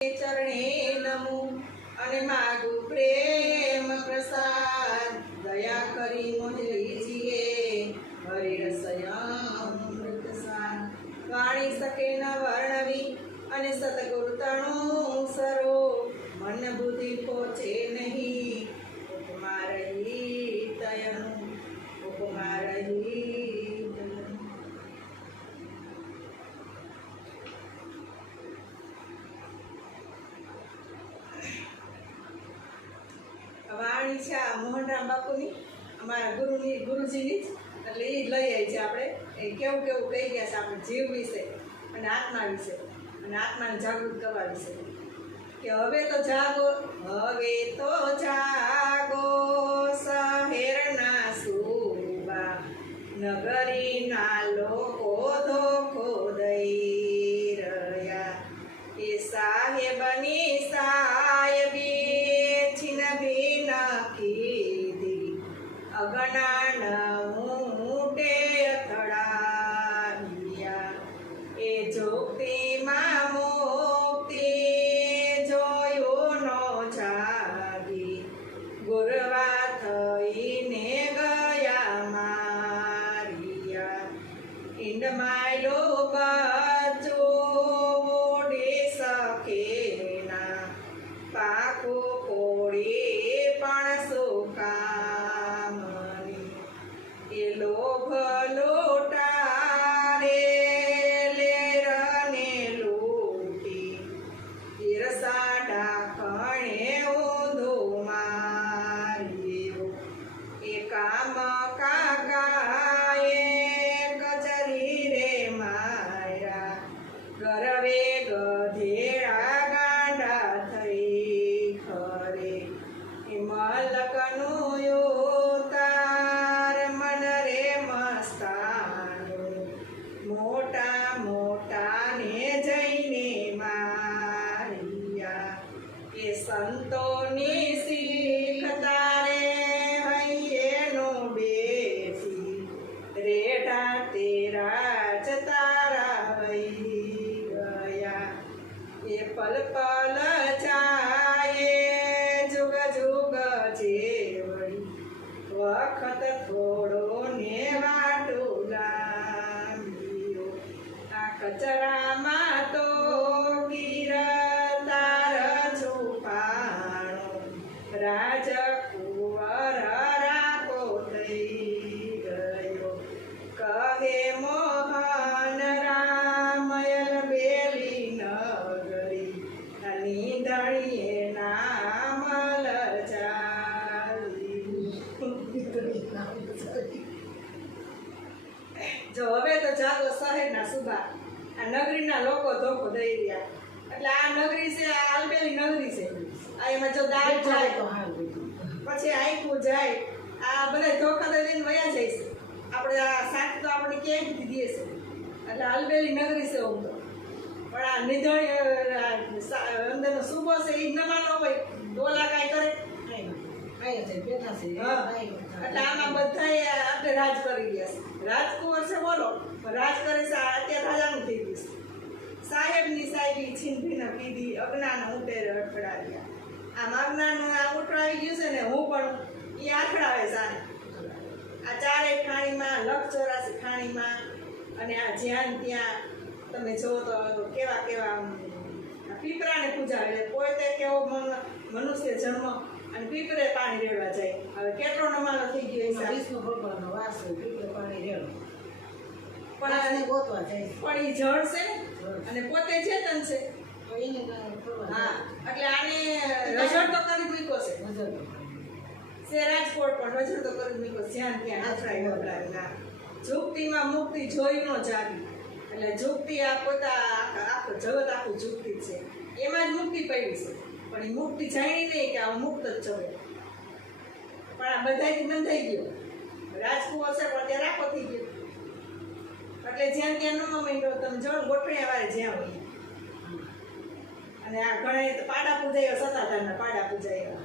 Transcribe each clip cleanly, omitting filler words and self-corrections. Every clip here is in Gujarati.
ચરણે નમો અને માગું પ્રેમ પ્રસાદ દયા કરી મુજ લીજીએ હરિરસયામૃત સાર વાણી શકે ન વર્ણવી અને સતગુરુ તણું સરો મન બુદ્ધિ પહોંચે નહીં ઉપમા રહી તયનું ઉપમા રહી વાણી છે આ મોહનરામ બાપુની અમારા ગુરુજીની એટલે એ જ લઈ આવી છે આપણે એ કેવું કેવું કહી ગયા છે આપણે જીવ વિશે અને આત્મા વિશે અને આત્માને જાગૃત કરવા વિશે કે હવે તો જાગો શહેરના સુબા નગરીના લોકો ધોખો દઈ રહ્યા એ સાહેબની સાહેબી અગણાન ઊંટે અથડાવ્યા એ જોગતીમાં મુક્તિ જોયું નો જાગી ગુરવા થઈને ગયા મારિયા ઈંડમાયલો બચ્ચું ઉડી શકે ના પાકું કોળી પણ સુકા લોભ લોટારે લેરને લૂટી ઈરસા ડાકણે ઊંધું માર્યું એ કામ કાકાએ કચરી રે માર્યા ગરવે ગધેડા ગાંડા થઈ ખરે એ મલકનું સંતોની શીખ તારે હૈયેનો બેસી રેઢા તેરા જ તારા વહી ગયા એ પલ પલ જાય જુગ જુગ જેવડી વખત થોડો ને વાટું લાંબીઓ આ કચરામાં તો રાજકુંવર રાકો થઈ ગયો કહે મોહન રામયલ બેલી નગરી નીંદણીએ નામ લજાવી જો હવે તો જાગો શહેરના સુબા આ નગરીના લોકો ધોકો દઈ રહ્યા એટલે આ નગરી છે આ આલબેલી નગરી છે આ એમાં જો દાળ જાય પછી આખું જાય આ બધા ધોખા દઈને વયા જાય છે આપણે આ સાથ તો આપણે ક્યાંય દીધી છે એટલે આલબેલી નગરી છે હું તો પણ આ નિધણી અંદરનો સુબો છે એ નમાનો હોય ડોલા કાંઈ કરે એટલે આમાં બધાએ આપણે રાજ કરી ગયા છે રાજકુંવર છે બોલો રાજ કરે છે અત્યારે રાજાનું થઈ ગયું છે સાહેબની સાહેબી છીનભીને પીધી અજ્ઞાન ઉતેર અઠડાવ્યા આ માગનાનું આ ઉઠડાવી ગયું છે ને હું પણ એ આખડાવે સાને આ ચારે ખાણીમાં 184 ખાણીમાં અને આ જ્યાં ત્યાં તમે જો તો કેવા કેવા પીપરાને પૂજા એટલે પોતે કેવો મનુષ્ય જન્મ અને પીપરે પાણી રેડવા જાય હવે કેટલો નમાલો થઈ ગયો વિષ્ણુ ભગવાનનો વાસ પીપરે પાણી રેડવા પણ ગોતવા જાય પણ એ જળ છે અને પોતે ચેતન છે હા એટલે આને રજડ તો કરી મૂક્યો છે રાજકોટ પણ રજડ તો કરી મૂક્યો જ્યાં ત્યાં આથરાઈ વપરાય ઝૂકતીમાં મુક્તિ જોઈ ન જાગી એટલે ઝૂકતી આ પોતા આખું જગત આખું ઝૂકતી છે એમાં જ મુક્તિ પડી છે પણ એ મુક્તિ જાણી નહીં કે આ મુક્ત જ જવે પણ આ બધાથી બંધાઈ ગયો રાજકુંવર છે પણ ત્યાં રાખો થઈ ગયો એટલે જ્યાં ત્યાં ન માંડ્યો તમે જળ ગોઠવ્યા વાળે જ્યાં હોય અને આ ઘણા પાડા પૂજાયો સતાધારના પાડા પૂજાયો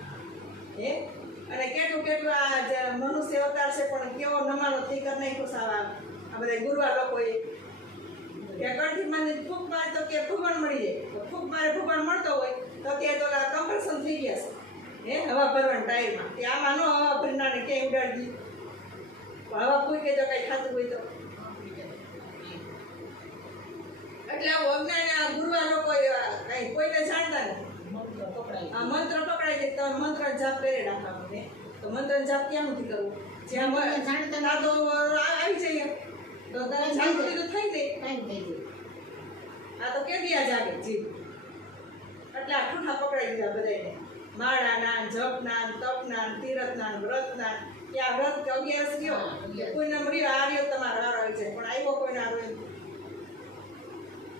હે અને કેટલું કેટલું આ મનુષ્ય અવતાર છે પણ કેવો નમાનો થઈ કરી નાખ્યો સાવા આ બધા ગુરવા લોકોએ કે કણથી મને ફૂંક મારે તો કે ભૂગણ મળી જાય તો ફૂંક મારે ભૂગણ મળતો હોય તો કે તો કમ્પલ્સન થઈ ગયા છે હે હવા ભરવાના ટાયરમાં કે આમાં નો હવા ભરનાને ક્યાંય ઉડાડી દીધી હવા ફૂંકે તો કઈ થતું હોય તો એટલે અજ્ઞાન ગુરુવા લોકો કઈ કોઈને જાણતા નથી આ મંત્ર પકડાય છે તો મંત્ર જાપ કરી રાખવાનું ને તો મંત્ર જાપ ક્યાંથી કરવું જ્યાં જાણતા તો આવી જઈએ તો જાગૃતિ તો થઈ ગઈ આ તો કેદિયા જાગે જીવ એટલે આ ઠૂઠા પકડાઈ દીધા બધાને માળાના જપના તપના તીરથના વ્રતના કે આ વ્રત કે 11 ગયો કોઈને મળ્યો આર્યો તમારો હારો આવી જાય પણ આવ્યો કોઈને હારો એમ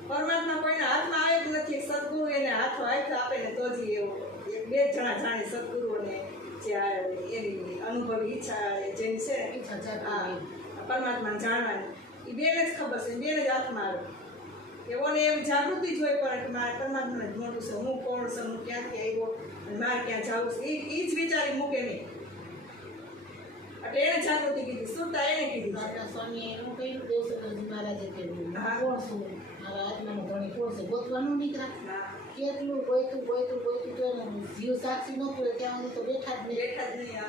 પરમાત્મા કોઈના હાથમાં આવે જ નથી સદગુરુ એને હાથો આપે ને તો જ એવું એક બે જણા જાણે સદગુરુઓને જે એની અનુભવી ઈચ્છા જેની છે પરમાત્માને જાણવાની એ બેને જ ખબર છે બેને જ હાથમાં આવે એવોને એવી જાગૃતિ જ હોય પણ કે મારે પરમાત્માને જ મોટું છે હું કોણ છું હું ક્યાંથી આવ્યો અને મારે ક્યાં જવું છે એ જ વિચારી મૂકે નહીં એટલે એને જાગૃતિ કીધી સુરતા એને કીધી સ્વામી એનું કહ્યું દેવસરજી મહારાજે કહ્યું કોણ છું મારા આત્માનું ધણી કોણ છે ગોતવાનું નીકળ્યા કેટલું ગોયતું તો એનું જીવ સાક્ષી નહોતું ત્યાં સુધી તો બેઠા જ નહીં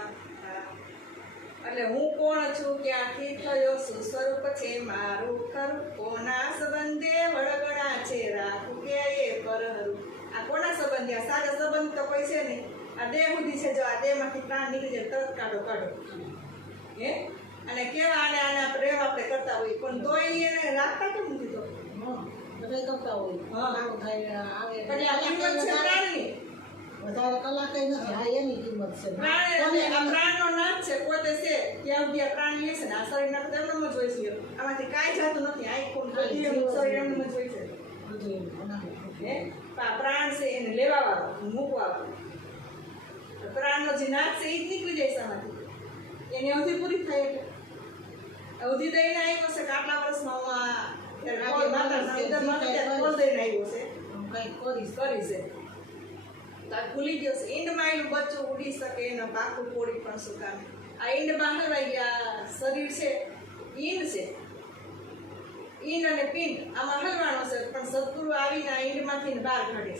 એટલે હું કોણ છું ક્યાંથી થયો શું સ્વરૂપ છે મારું ખરું કોના સંબંધે વળગણા છે રાખું કે એ પરહરું આ કોના સંબંધે આ સારા સંબંધ તો કોઈ છે નહીં આ દેહ સુધી છે જો આ દેહમાંથી પ્રાણ નીકળી જાય તરત કાઢો હે અને કેવા આને પ્રેમ આપણે કરતા હોઈએ પણ તોય એને રાખતા કેમ નથી તો બધા કરતા હોય આવું થાય આવે એટલે આ કિંમત છે પ્રાણની વધારે કલાક નથી હા એની કિંમત છે પ્રાણનો નાથ છે પોતે છે ત્યાં સુધી આ પ્રાણી છે ને આ શરીરના તો એમનેમ જ હોય છે આમાંથી કાંઈ જાતું નથી આંખો શરીર એમનેમ જ હોય છે હે આ પ્રાણ છે એને લેવા વાળો મૂકવા વાળો પ્રાણનો જે નાથ છે એ જ નીકળી જાય આમાંથી એની અવધિ પૂરી થાય એટલે અવધિ દઈને આવ્યો છે કે આટલા વર્ષમાં હું કોણ દઈને આવ્યો છે કંઈક કરીશ છે ભૂલી ગયો છે ઈંડમાં એનું બચ્ચું ઉડી શકે એના પાકું પોળી પણ સુકામે આ ઈંડમાં હલવાઈ ગયા શરીર છે ઈંડ છે ઈંડ અને પિંડ આમાં હલવાનો છે પણ સદગુરુ આવીને આ ઈંડમાંથી બહાર કાઢે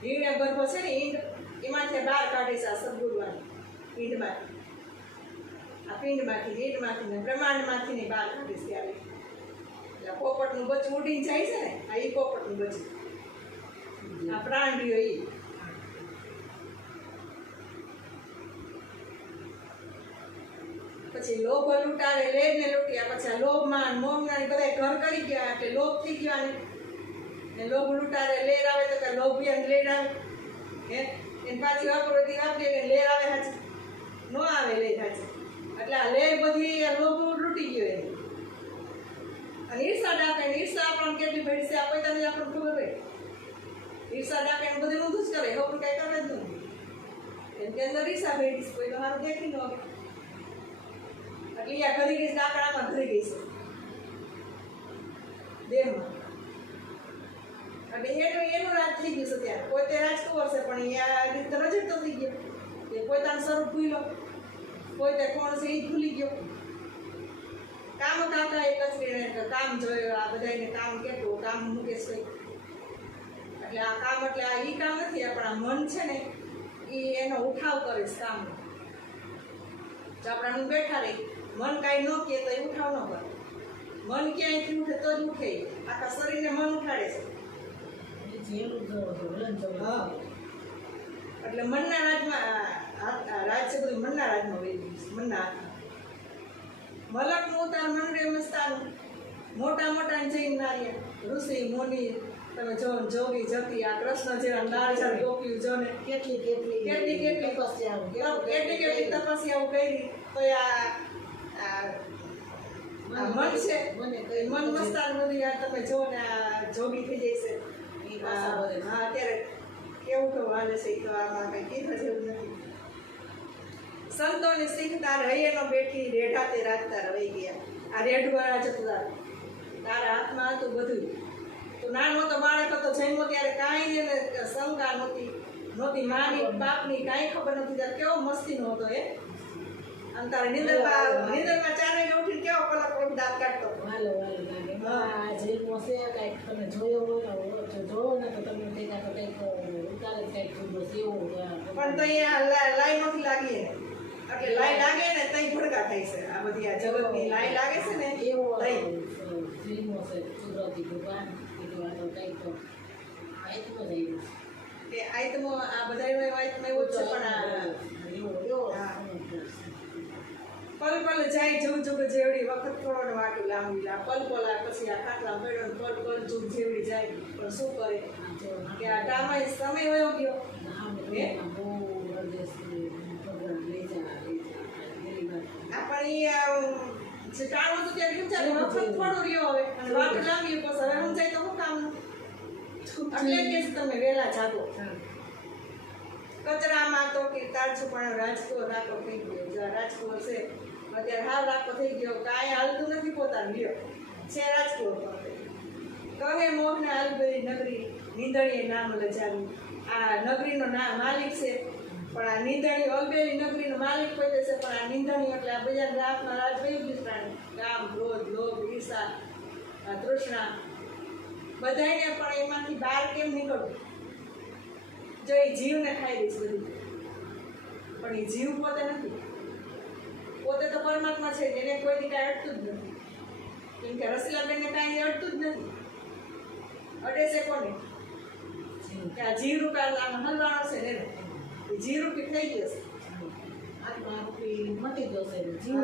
છે ઈંડ ગર્ભ છે ને ઈંડ એમાંથી બહાર કાઢે છે આ સદગુરુવાની ઈંડમાંથી આ પિંડમાંથી ઈંડમાંથી ને બ્રહ્માંડમાંથી ને બહાર કાઢે છે આવે એટલે પોપટનું બચ્ચું ઉડીને જાય છે ને આ ઈ પોપટનું બચ્ચું આ પ્રાણ રહ્યો એ પછી લોભ લૂંટારે લે ને લૂંટ્યા પછી આ લોભમાં મોહમાં બધા ઘર કરી ગયા એટલે લોભ થઈ ગયા ને લોભ લૂંટારે લેર આવે તો કે લોભિયા લેર આવે હે એને પાછી વાપરતી વાપરીએ કે લેર આવે હાચી ન આવે લેર હાચી એટલે આ લેર બધી આ લોભ લૂંટી ગયો એને અને ઈર્ષા ડાકે ઈર્ષા આપણને કેટલી ભેડી છે આપણે તમને આપણને ખબર હોય ઈર્ષા ડાકે બધું ઊંધું જ કરે એવું કઈ કરે જ નહીં એમ કે અંદર ઈર્ષા ભેડી છે કોઈ તો મારું દેખી ન આવે એટલે આ ઘરી ગઈ ડાકડામાં ઘરી ગઈ છે દેહમાં એટલે એનું રાજ થઈ ગયું છે ત્યારે પોતે રાજકુંવર છે પણ એ આ રીતે રજત તો થઈ ગયો એ પોતાનું સ્વરૂપ ભૂલ્યો પોતે કોણ છે એ જ ભૂલી ગયો કામ કાકા એક જ કામ જોયો આ બધાને કામ કેટલું કામ મૂકે છે એટલે આ કામ એટલે આ ઈ કામ નથી પણ આ મન છે ને એ એનો ઉઠાવ કરે છે કામનો જો આપણે બેઠા રહી મન કાંઈ ન કહે તો એ ઉઠાવ ન કરે મન ક્યાંયથી ઉઠે તો જ ઉઠે આખા શરીરને મન ઉઠાડે છે એટલે મનના રાજમાં રાજ છે બધું મનના રાજમાં વહી ગયું મનના હાથમાં મલકનું ઉતાર મંડે મસ્તાનું મોટા મોટા જૈન નાર્યા ઋષિ મુનિ તમે જો જોગી જતી આ કૃષ્ણ જેવા નારજાર ગોપ્યું જો ને કેટલી તપસ્યાઓ કરી તો આ મન છે મન મસ્તાન બધી આ તમે જો ને આ જોગી થઈ જશે હા અત્યારે કેવું કેવું હાલે છે તો આમાં કઈ કીધા જેવું નથી સંતોને શીખતા રહીએનો બેઠી રેઢાતે રાખતા રહી ગયા આ રેઢવાળા જતું તારા હાથમાં હતું બધું તો નાનો તો બાળક હતો જન્મો ત્યારે કાંઈ એને શંકા નહોતી માની બાપની કાંઈ ખબર નથી ત્યારે કેવો મસ્તીનો હતો એ આમ તારે નીંદરમાં 4 વાગે ઉઠીને કેવો કલાક દાંત કાઢતો હાલો લાગે આ જેલમાં છે કાંઈક તમે જોયો હોય તો જોવો ને તો તમને કંઈક આ કંઈક ઉતારે કંઈક થયું હશે એવું પણ તો અહીંયા લાઈ નથી લાગી એને એટલે લાઈ લાગે ને તઈ ભડકા થાય છે આ બધી આ જગતની લાઈ લાગે છે ને એવો તઈ ફિલ્મો છે કુદરતી ભગવાન કીધું આ તો કંઈક તો આયતમાં જ આવ્યું કે આયતમો આ બધાયનો આયતમાં એવું જ છે પણ આ એવો હા. પલ પલ જાય જુગ જુગ જેવડી વખત થોડો ને વાટું લાંબી લા પલ પલ આ પછી આ ખાટલા પડ્યો ને પલ પલ જુગ જેવડી જાય પણ શું કરે કે આ ટામાય સમય વયો ગયો આપણે જે ટાણું હતું ત્યારે કેમ ચાલે વખત થોડું રહ્યો હવે અને વાટ લાંબી પછી હવે સમજાય તો શું કામનું એટલે કે તમે વહેલા જાગો કચરામાં તો કે તારછું પણ રાજકો રાખો થઈ ગયો જો રાજકો છે અત્યારે હાલ રાખો થઈ ગયો કાંઈ હાલતું નથી પોતાનું લ્યો છે રાજકો કહે મોહને હાલભરી નગરી નીંદણીએ નામ લજાવી આ નગરીનો માલિક છે પણ આ નીંદણી અલબેલી નગરીનો માલિક પોતે છે પણ આ નીંદણી એટલે આ બધા ગ્રાફમાં રાજ વહી ગયું પ્રાણી કામ ક્રોધ લોભ ઈર્ષા આ તૃષ્ણા બધાને પણ એમાંથી બહાર કેમ નીકળવું જો એ જીવને ખાઈ દઈશ બધું પણ એ જીવ પોતે નથી પોતે તો પરમાત્મા છે એને કોઈથી કાંઈ અડતું જ નથી કેમ કે રસીલાબેનને કાંઈ અડતું જ નથી અડે છે કોને કે આ જીવ રૂપે આમાં હલવાનો છે ને એ જીવ રૂપી થઈ ગયો છે આત્મા રૂપી મટી ગયો છે જીવ